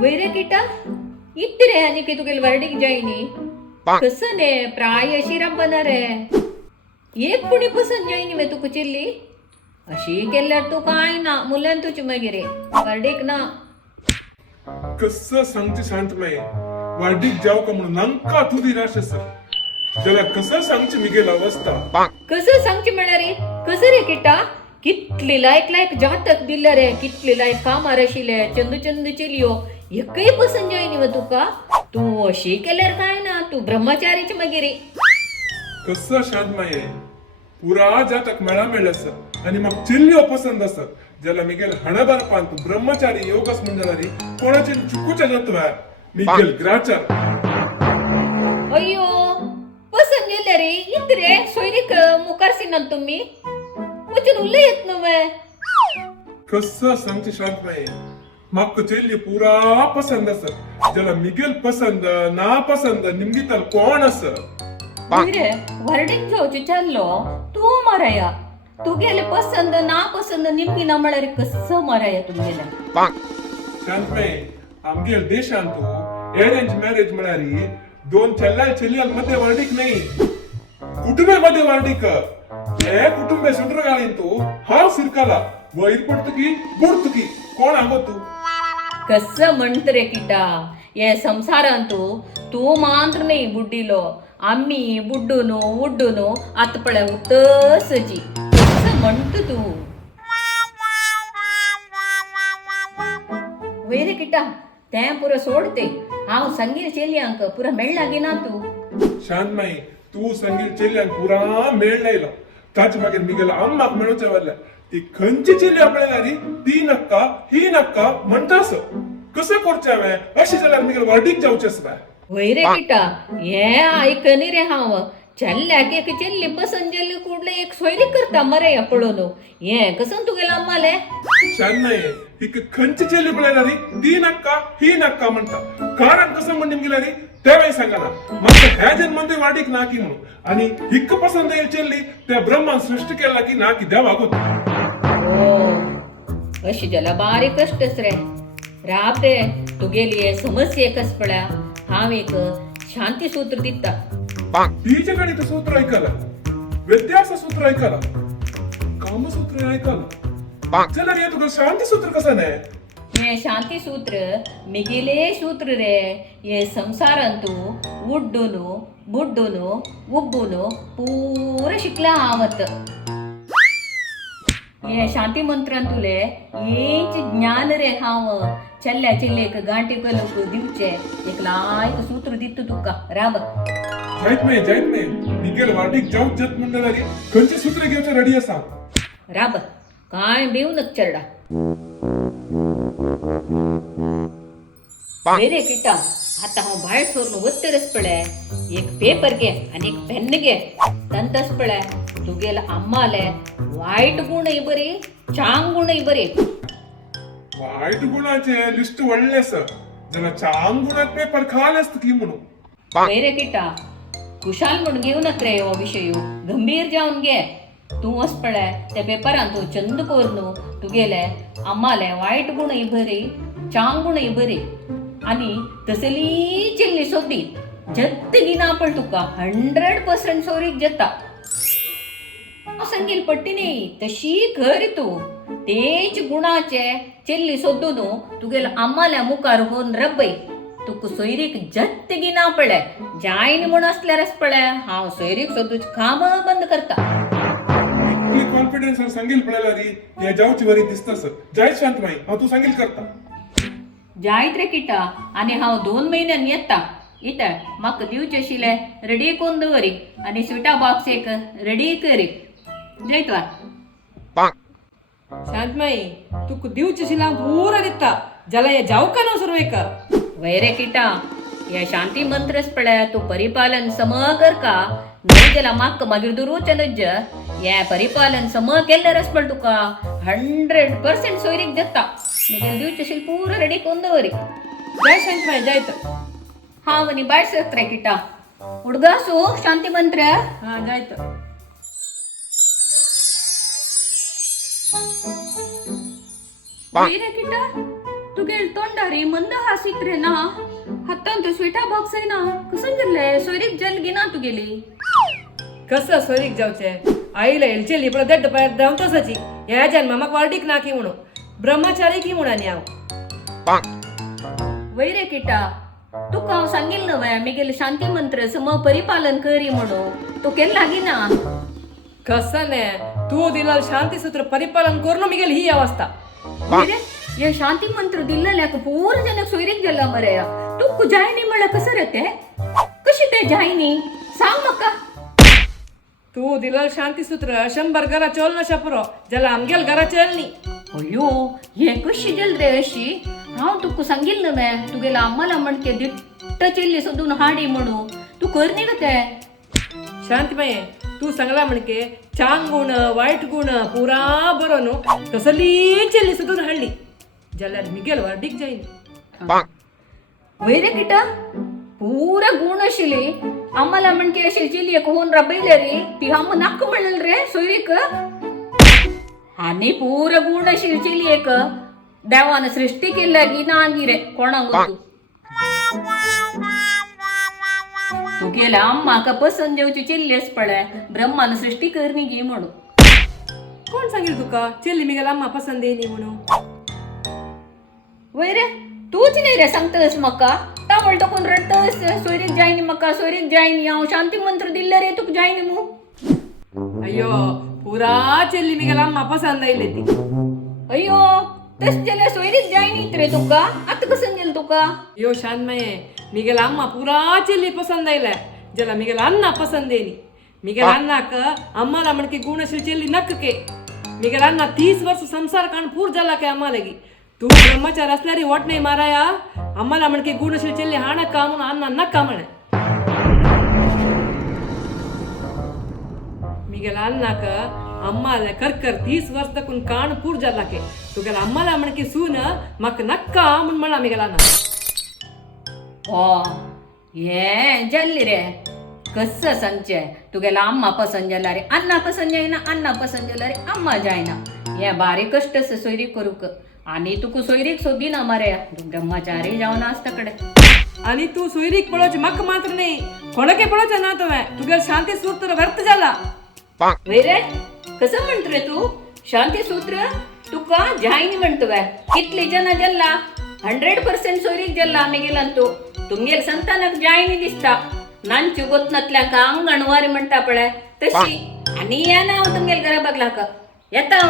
वैरे किटा इतरे आनी की तुगेल वर्डीक जायनी कसं ने प्राय अशी राबना रे एक पुणी पसंत जायनी वे तुका चिल्ली अशी केल्यार तू काय ना मुलान तुझी मागीर वर्डीक ना कसं सांगचे शांतमय वाढीक जाऊ का म्हणून नंका तुझी राश त्याला कसं सांगचे मिगेल अवस्था कसं सांगची म्हणा रे कसं रे किटा कितली लायक लायक जातक दिलं रे कितली लायक कामार आशिले चंदू चंदू चिलियो एकही पसंत जायनी व तुका तू अशी केल्यार काय ना तू ब्रह्मचारीची मागीर कसं शांतमय पुरा जातक मेळा मेळ असत आणि मग चिल्ल्यो पसंत असत ज्याला मिगेल हणबार पान तू ब्रह्मचारी योगस मंडळारी कोणाचे चुकूच्या जत्वार मिगेल ग्राचार अय्यो पसंत गेले रे इतरे सोयरीक मुखारसिनान तुम्ही वचून उरले येत नव्हे कसं सांगचे शांतमय मग चिल्ली पुरा पसंत असत ज्याला मिगेल पसंत ना पसंत निमगितल कोण असत रे वर्डिंग जावचे चाललो तू माराया तू गेले पसंद ना पसंद निमकी ना म्हणारे कसं माराया तू गेला शांतमय आमगेल देशांत तू अरेंज मॅरेज म्हणारी दोन चल्लाल चलियाल मध्ये वर्डिक नाही कुटुंबामध्ये वर्डिक हे कुटुंबे सुंदर घालीन तू हा सिरकाला वैर पडतकी बुडतकी कोण आगो तू कसं म्हणत रे किटा ये संसारांत तू मात्र नाही बुड्डिलो आम्ही बुड्डूनो उड्डूनो आत पळय तसजी कसं म्हणत तू वैरे किटा ते पुरं सोडते हांव संगीत चेल्यांक पुरा मेळ्ळा गे ना तू शांतमय तू संगीत चेल्यान पुरा मेळ लायलो ताचे मागीर मिगेल अम्माक मेळोचे वरले ती खंयची चेली आपल्याला री ती नक्का ही नक्का म्हणटास कसं करचे हांवें अशें जाल्यार मिगेल वर्डीक जावचेस बाय वैरे किटा हे ऐकनी रे हांव चल्ल्याक एक चेल्ली पसंत जेल्ली कुडले एक सोयरी करता मरे पळोवन हे कसं तुगेला अम्माले शांतमय ही खंयची चेली पळयला री ती नक्का ही नक्का म्हणटा कारण कसं म्हणून गेला री तेव्हाही सांगाना म्हाका ह्या जन्मांत वाडीक ना की म्हणून आणि हिक्क पसंत येईल चेल्ली त्या ब्रह्मान सृष्टी केला की ना की देवा गोत अशी जाला बारीक कष्टच रे राब रे तू गेली समस्येकच पळ्या हांव एक शांती सूत्र दिता हिचे गणित सूत्र ऐकला व्यत्यास सूत्र ऐकला कामसूत्र ऐकला चला रे तुका शांती सूत्र कसं नाही हे शांती सूत्र मिगिले सूत्र रे ये संसारांतू उड्डूनु बुड्डूनु उब्बूनु पूर शिकला आवत ये शांती मंत्रांतुले हेच ज्ञान रे हांव चल्ल्या चेल्लेक गांठी कलूक दिवचे एक लायक सूत्र दित तुका राब जायत मे मिगेल वाडीक जाऊच जत मंडळा रे खंयचे सूत्र घेवचे रेडी असा राब काय बेवनक चरडा वेरे किटा आता हांव भायर सोरून वत्तरच पळय एक पेपर घे आनी एक पेन घे तंतच पळय तुगेला अम्माले वायट गुणय बरी चांग गुणय बरी वाईट गुणाचे लिस्ट व्हडले आसा जाल्यार चांग गुणात पेपर खाल असत की म्हणून वेरे किटा खुशाल म्हण घेवनक रे हो विशय गंभीर जावन घे तू वच पळय त्या पेपरान तू चंद कोर न्हू तुगेले अम्माले वायट गुणय बरी चांग गुणय बरी आणि तसली चिल्ली सोदी जत्त गिना पण तुका 100% सोरीक जता संगील पट्टी नाही तशी खरी तू तेच गुणाचे चिल्ली सोदू न्हू तुगेला अम्माल्या मुखार होऊन रब्बय तुका सोयरीक जत्त गिना पळय जायन म्हण असल्यारच पळय हांव सोयरीक सोदूच काम बंद करता इतली कॉन्फिडन्स सांगील पळयला री हे जावची वरी दिसतास जायत शांतमय हांव तू सांगील करता जायत रे किटा आनी हांव 2 म्हयन्यान येता इता म्हाका दिवचे आशिल्ले रेडी करून दवरी आनी स्विटा बॉक्स एक रेडी करी जयत वा शांतमयी तुका दिवचे शिलांक पूरा दिता जाल्यार हे जावका न्हू सुरवेकर वैरे किटा या शांती मंत्रच पळय तू परिपालन सम कर का नाही गेला म्हाका मागीर दुरूच नज हे परिपालन सम केल्यारच पळ तुका 100% सोयरीक देता मिगेल दिवचे आशिल्ले पूरा रेडी करून दवरी जय शांतमयी जायत हांव आनी भायर सरत रे किटा उडगासू शांती मंत्र हा जायत वैरे किटा तुगेल तोंडारी मंद हासित रे ना हातांत स्वीटा बॉक्स आहे ना कसं गेले सोयरीक जल गिना तू गेली कसं सोयरीक जावचे आईला एलचेली पण दड्ड पायात जाऊन तसंची ह्या जन्माक वार्डीक नाकी म्हणू ब्रह्मचारी की म्हणा न्याव वैरे किटा तुका हांव सांगिल नव्हे मिगेल शांती मंत्र सम परिपालन करी म्हणू तो केल लागी ना कसं ने तू दिला शांती सूत्र परिपालन करून मिगेल ही अवस्था वैरे ये शांती मंत्र दिल्ल्याक पूर्ण जनक सोयरीक गेला मरे तू जायनी मला कसं रहते कशी ते जायनी सांग मका तू दिला शांती सूत्र 100 घरा चोल न शपरो जला आमगेल घरा चलनी अयो हे कशी जल रे अशी हांव तुका सांगिल नव्हे तुगेला आम्हाला म्हणके दिट्ट चिल्ली सोदून हाडी म्हणू तू करनी का ते शांतीबाई तू सांगला म्हणके चांग गुण वाईट गुण पुरा बरो नु तसली चेल्ली सुद्धा हाडली जाल्यार मिगेल वार्डीक जाईन वैरे किटा पूरा गुण आशिल्ली आम्हाला म्हणके अशी चिल्ली एक होऊन रबैले रे ती हम नाक म्हणल रे सोयरीक आणि पूरा गुण आशिल्ली चिल्ली एक देवान सृष्टी केल्या गी ना गी रे कोणाक तू तू केला म्हाका पसंत जेवची चिल्लीस पळय ब्रह्मान सृष्टी करणी गी म्हणू कोण सांगेल तुका चेल्ली मिगेल आम्हा पसंत येईनी म्हणून वैरे तूच नाही रे सांगतस म्हाका तावळ टाकून रडतस सोयरीक जायनी म्हाका सोयरीक जायनी हांव शांती मंत्र दिल्ले रे तुका जायनी मू अयो पुरा चेल्ली मिगेल आम्हा पसंत आयले ती अयो तस जाल्यार सोयरीक जायनीत रे तुका आतां कसं गेल तुका यो शांतमाये मिगेल आम्हा पुरा चेल्ली पसंत आयल्या जला मिगेल अन्ना पसंत येनी मिगेल अन्नाक अम्माला म्हणके गुणशील चेल्ली नक्क के मिगेल अन्ना 30 वर्ष संसार काण पूर जाला के अम्मा लगी तू ब्रह्मचार असल्यारी वोट नाही माराया अम्माला म्हणके गुणशील चेल्ली हाण का म्हणून अन्ना नक्का म्हणे मिगेल अन्नाक अम्माला कर 30 वर्ष तकून काण पूर जाला के तुगेल अम्माला म्हणके सून मक नक्का म्हणून म्हणा मिगेल अन्ना हो ये जल्ली रे कसं सांगचे तुगेला आम्मा पसंत जाला रे अण्णा पसंत जायना अण्णा पसंत जाला रे अम्मा जायना हे बारीक कष्ट सोयरीक करूक आणि तुका सोयरीक सोदी ना मरे तू ब्रह्मचारी जावन आसता कडे आणि तू सोयरीक पळोवचे मक मात्र नाही कोणके पळोवचे ना तुवें तुगेल शांती सूत्र व्यर्थ जाला वैरे कसं म्हणत रे तू शांती सूत्र तुका जायनी म्हणतोय कितली जना जल्ला 100% सोयरीक जल्ला आम्ही गेला तू तुमगेल संतानाक जायनी दिसता नांची गोतनातल्या का अंगणवारी म्हणता पळय तशी आणि या ना तुमगेल घरा बघला का येता